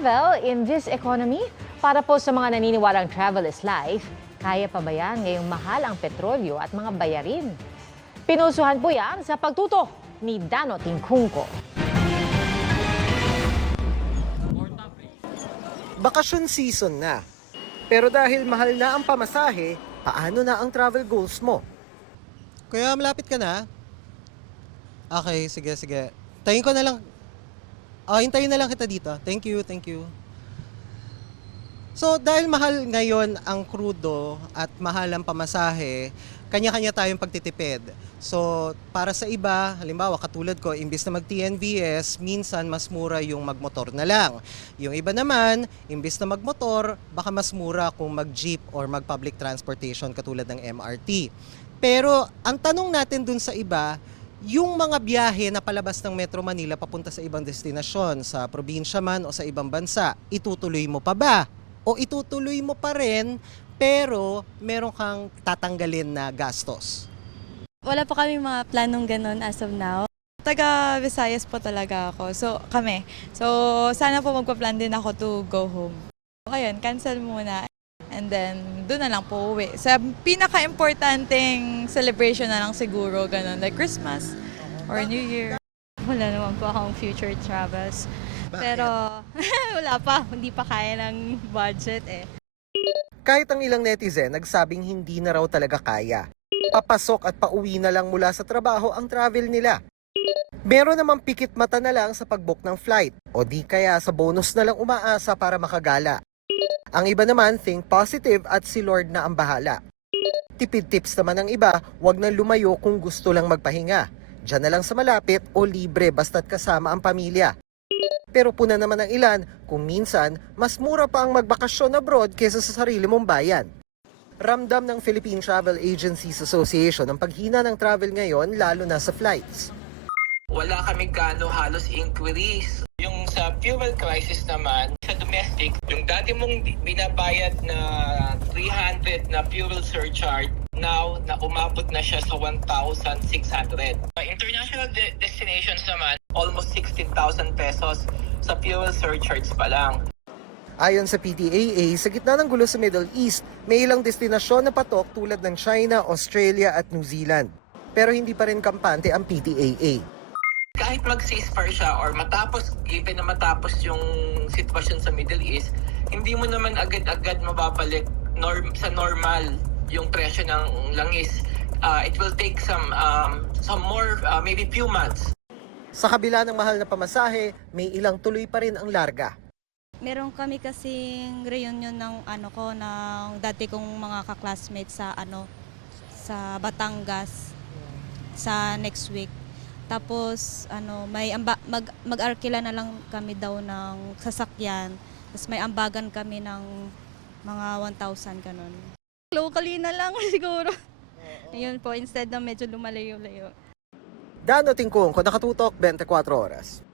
travel in this economy? Para po sa mga naniniwalang travel is life, kaya pa ba yan ngayong mahal ang petrolyo at mga bayarin? Pinusuhan po yan sa pagtuto ni Dano Tingkungko. Bakasyon season na. Pero dahil mahal na ang pamasahe, paano na ang travel goals mo? Kaya malapit ka na? Okay, sige. Tayin ko na lang. Hintayin na lang kita dito. Thank you. So, dahil mahal ngayon ang krudo at mahal ang pamasahe, kanya-kanya tayong pagtitipid. So, para sa iba, halimbawa katulad ko, imbis na mag-TNVS, minsan mas mura yung magmotor na lang. Yung iba naman, imbis na magmotor, baka mas mura kung mag-jeep or mag-public transportation katulad ng MRT. Pero, ang tanong natin dun sa iba, yung mga biyahe na palabas ng Metro Manila papunta sa ibang destinasyon, sa probinsya man o sa ibang bansa, itutuloy mo pa ba? O itutuloy mo pa rin, pero meron kang tatanggalin na gastos? Wala pa kami mga planong ganun as of now. Taga Visayas po talaga ako. So, kami. So, sana po magpa-plan din ako to go home. Ayun, cancel muna. And then, doon na lang po uwi. Sa pinaka-importanting celebration na lang siguro, ganun, like Christmas or New Year. Wala naman po akong future travels. Bakit? Pero wala pa, hindi pa kaya ng budget eh. Kahit ang ilang netizen nagsabing hindi na raw talaga kaya. Papasok at pauwi na lang mula sa trabaho ang travel nila. Meron namang pikit mata na lang sa pag-book ng flight o di kaya sa bonus na lang umaasa para makagala. Ang iba naman think positive at si Lord na ang bahala. Tipid tips naman ng iba, wag nang lumayo kung gusto lang magpahinga. Diyan na lang sa malapit o libre basta't kasama ang pamilya. Pero puna naman ng ilan kung minsan mas mura pa ang magbakasyon abroad kaysa sa sarili mong bayan. Ramdam ng Philippine Travel Agencies Association ang paghina ng travel ngayon lalo na sa flights. Wala kami halos inquiries. Yung sa fuel crisis naman, sa domestic, yung dati mong binabayad na 300 na fuel surcharge, now na umabot na siya sa 1,600. International destinations naman, almost 16,000 pesos sa fuel surcharge pa lang. Ayon sa PTAA, sa gitna ng gulo sa Middle East, may ilang destinasyon na patok tulad ng China, Australia at New Zealand. Pero hindi pa rin kampante ang PTAA. Kahit mag-ceasefire siya or given na matapos yung sitwasyon sa Middle East, hindi mo naman agad-agad mababalik sa normal yung presyo ng langis. It will take some more, maybe few months. Sa kabila ng mahal na pamasahe, may ilang tuloy pa rin ang larga. Meron kami kasing reunion ng ng dati kong mga ka-classmates sa Batangas sa next week. Tapos may mag-arkila na lang kami daw ng sasakyan. Tapos may ambagan kami ng mga 1,000 ganun. Locally na lang siguro. Ayun po, instead na medyo lumalayo-layo. Dano Tingkungko, Nakatutok, 24 Oras.